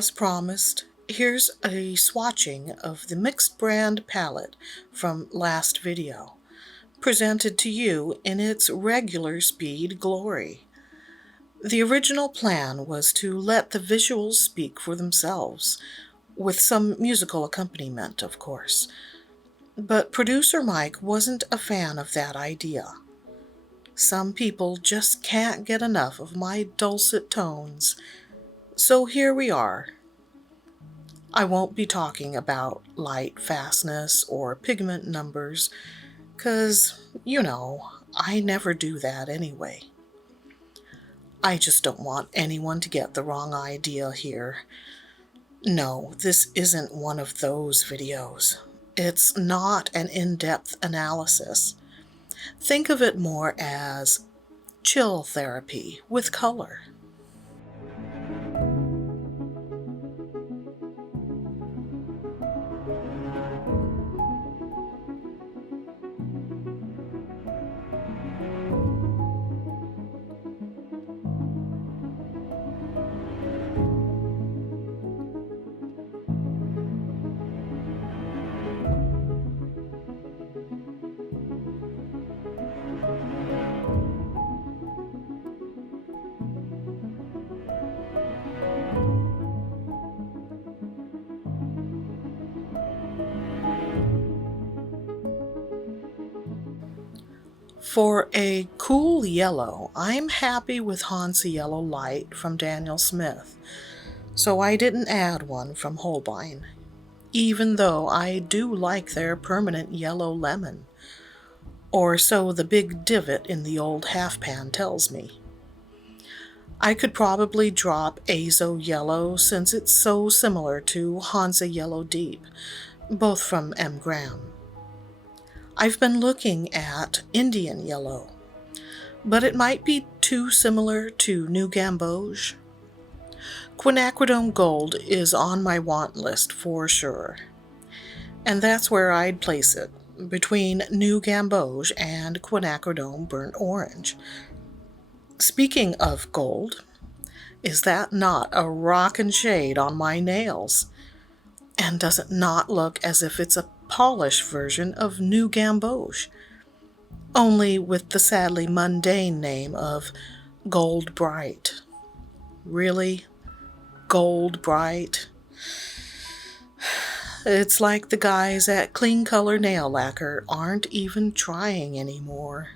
As promised, here's a swatching of the mixed brand palette from last video, presented to you in its regular speed glory. The original plan was to let the visuals speak for themselves, with some musical accompaniment, of course. But producer Mike wasn't a fan of that idea. Some people just can't get enough of my dulcet tones. So here we are. I won't be talking about light fastness or pigment numbers, 'cause, I never do that anyway. I just don't want anyone to get the wrong idea here. No, this isn't one of those videos. It's not an in-depth analysis. Think of it more as chill therapy with color. For a cool yellow, I'm happy with Hansa Yellow Light from Daniel Smith, so I didn't add one from Holbein, even though I do like their permanent yellow lemon, or so the big divot in the old half-pan tells me. I could probably drop Azo Yellow since it's so similar to Hansa Yellow Deep, both from M. Graham. I've been looking at Indian Yellow, but it might be too similar to New Gamboge. Quinacridone Gold is on my want list for sure, and that's where I'd place it, between New Gamboge and Quinacridone Burnt Orange. Speaking of gold, is that not a rockin' shade on my nails? And does it not look as if it's a polished version of New Gamboge, only with the sadly mundane name of Gold Bright? Really? Gold Bright? It's like the guys at Clean Color Nail Lacquer aren't even trying anymore.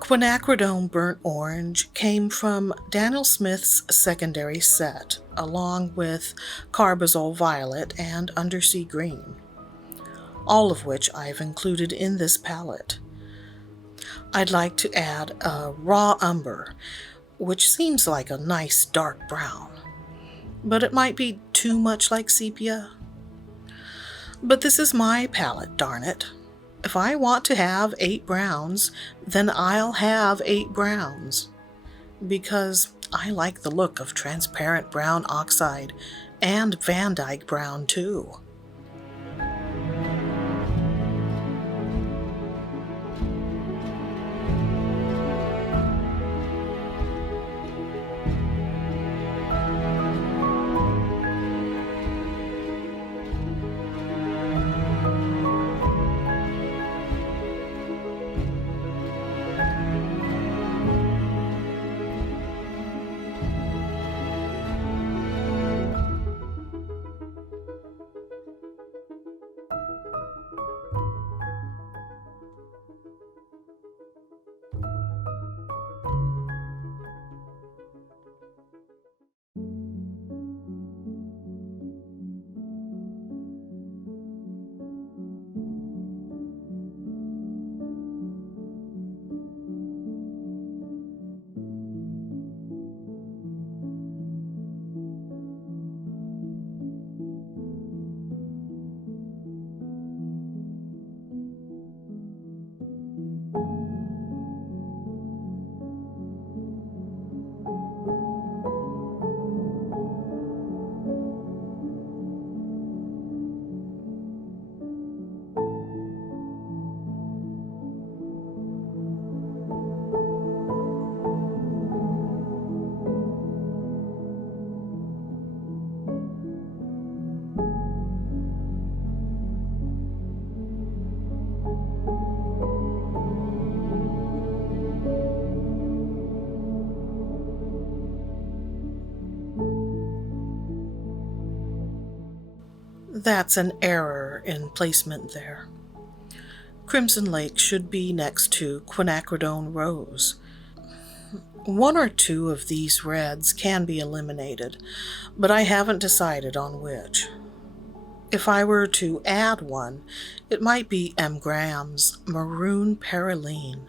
Quinacridone Burnt Orange came from Daniel Smith's secondary set, along with Carbazole Violet and Undersea Green, all of which I've included in this palette. I'd like to add a Raw Umber, which seems like a nice dark brown, but it might be too much like sepia. But this is my palette, darn it. If I want to have 8 browns, then I'll have 8 browns, because I like the look of transparent brown oxide and Van Dyke brown too. That's an error in placement there. Crimson Lake should be next to Quinacridone Rose. One or two of these reds can be eliminated, but I haven't decided on which. If I were to add one, it might be M. Graham's Maroon Praline.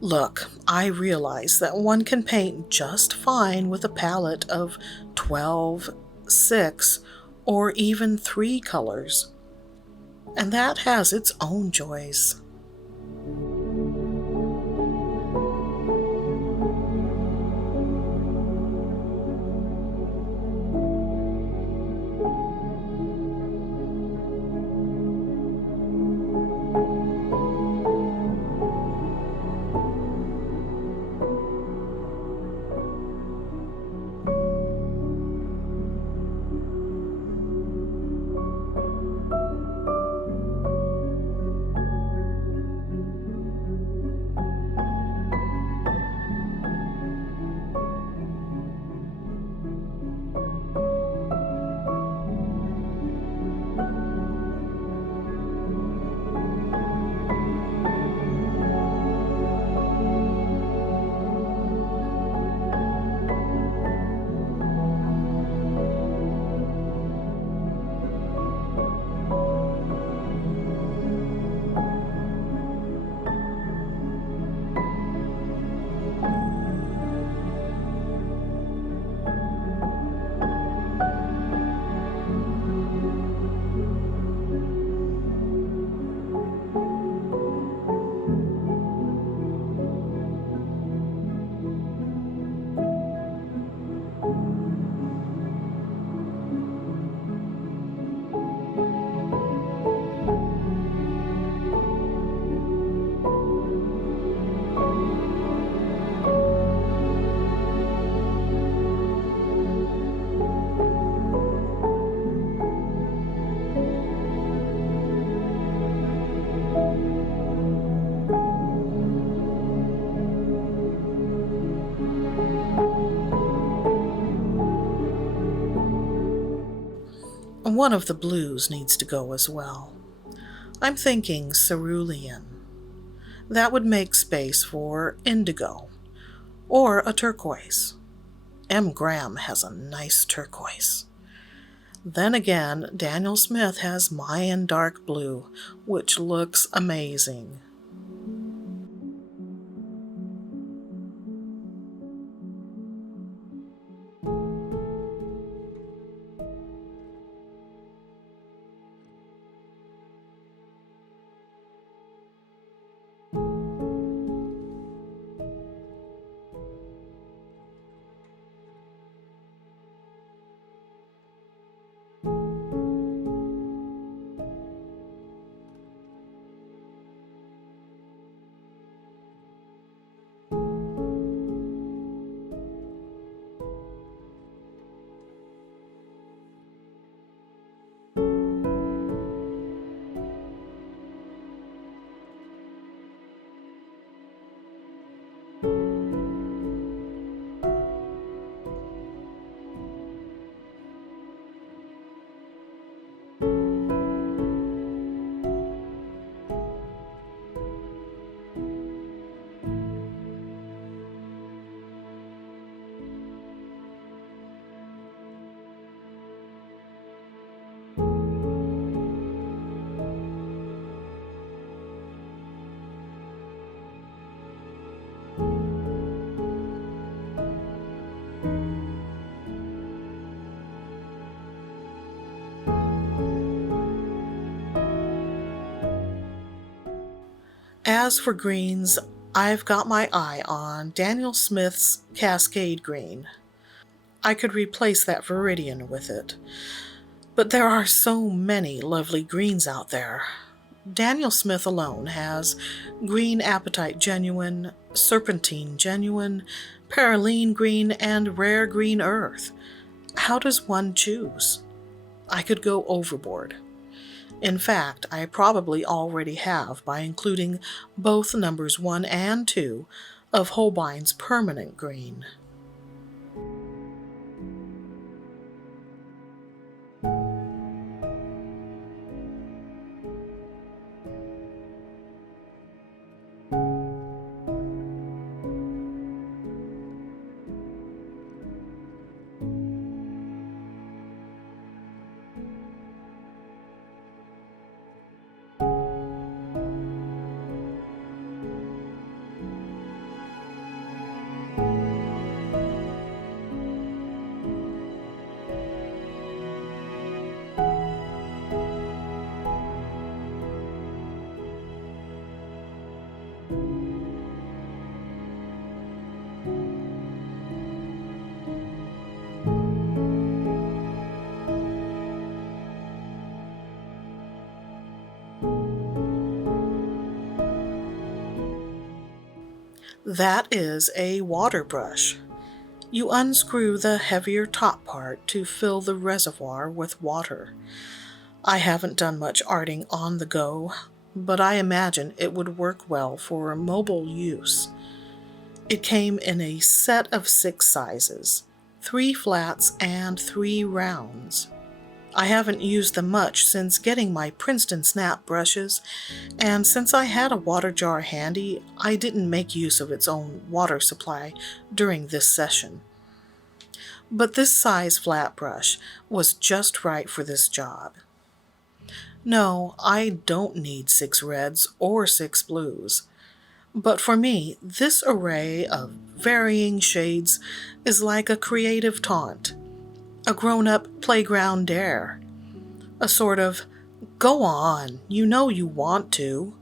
Look, I realize that one can paint just fine with a palette of 12, 6, or even 3 colors, and that has its own joys. One of the blues needs to go as well. I'm thinking cerulean. That would make space for indigo or a turquoise. M. Graham has a nice turquoise. Then again, Daniel Smith has Mayan dark blue, which looks amazing. As for greens, I've got my eye on Daniel Smith's Cascade Green. I could replace that Viridian with it, but there are so many lovely greens out there. Daniel Smith alone has Green Apatite Genuine, Serpentine Genuine, Praline Green, and Rare Green Earth. How does one choose? I could go overboard. In fact, I probably already have by including both numbers 1 and 2 of Holbein's Permanent Green. That is a water brush. You unscrew the heavier top part to fill the reservoir with water. I haven't done much arting on the go, but I imagine it would work well for mobile use. It came in a set of 6 sizes, 3 flats and 3 rounds. I haven't used them much since getting my Princeton Snap brushes, and since I had a water jar handy, I didn't make use of its own water supply during this session. But this size flat brush was just right for this job. No, I don't need 6 reds or 6 blues. But for me, this array of varying shades is like a creative taunt, a grown-up playground dare, a sort of, go on, you know you want to.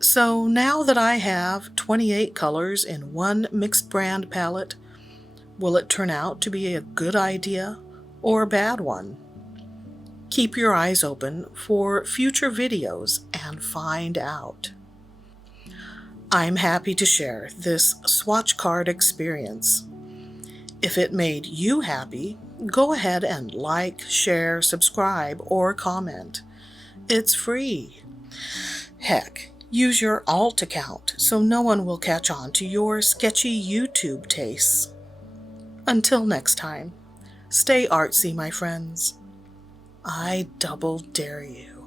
So now that I have 28 colors in one mixed brand palette, will it turn out to be a good idea or a bad one? Keep your eyes open for future videos and find out. I'm happy to share this swatch card experience. If it made you happy, go ahead and like, share, subscribe, or comment. It's free. Heck, use your alt account so no one will catch on to your sketchy YouTube tastes. Until next time, stay artsy, my friends. I double dare you.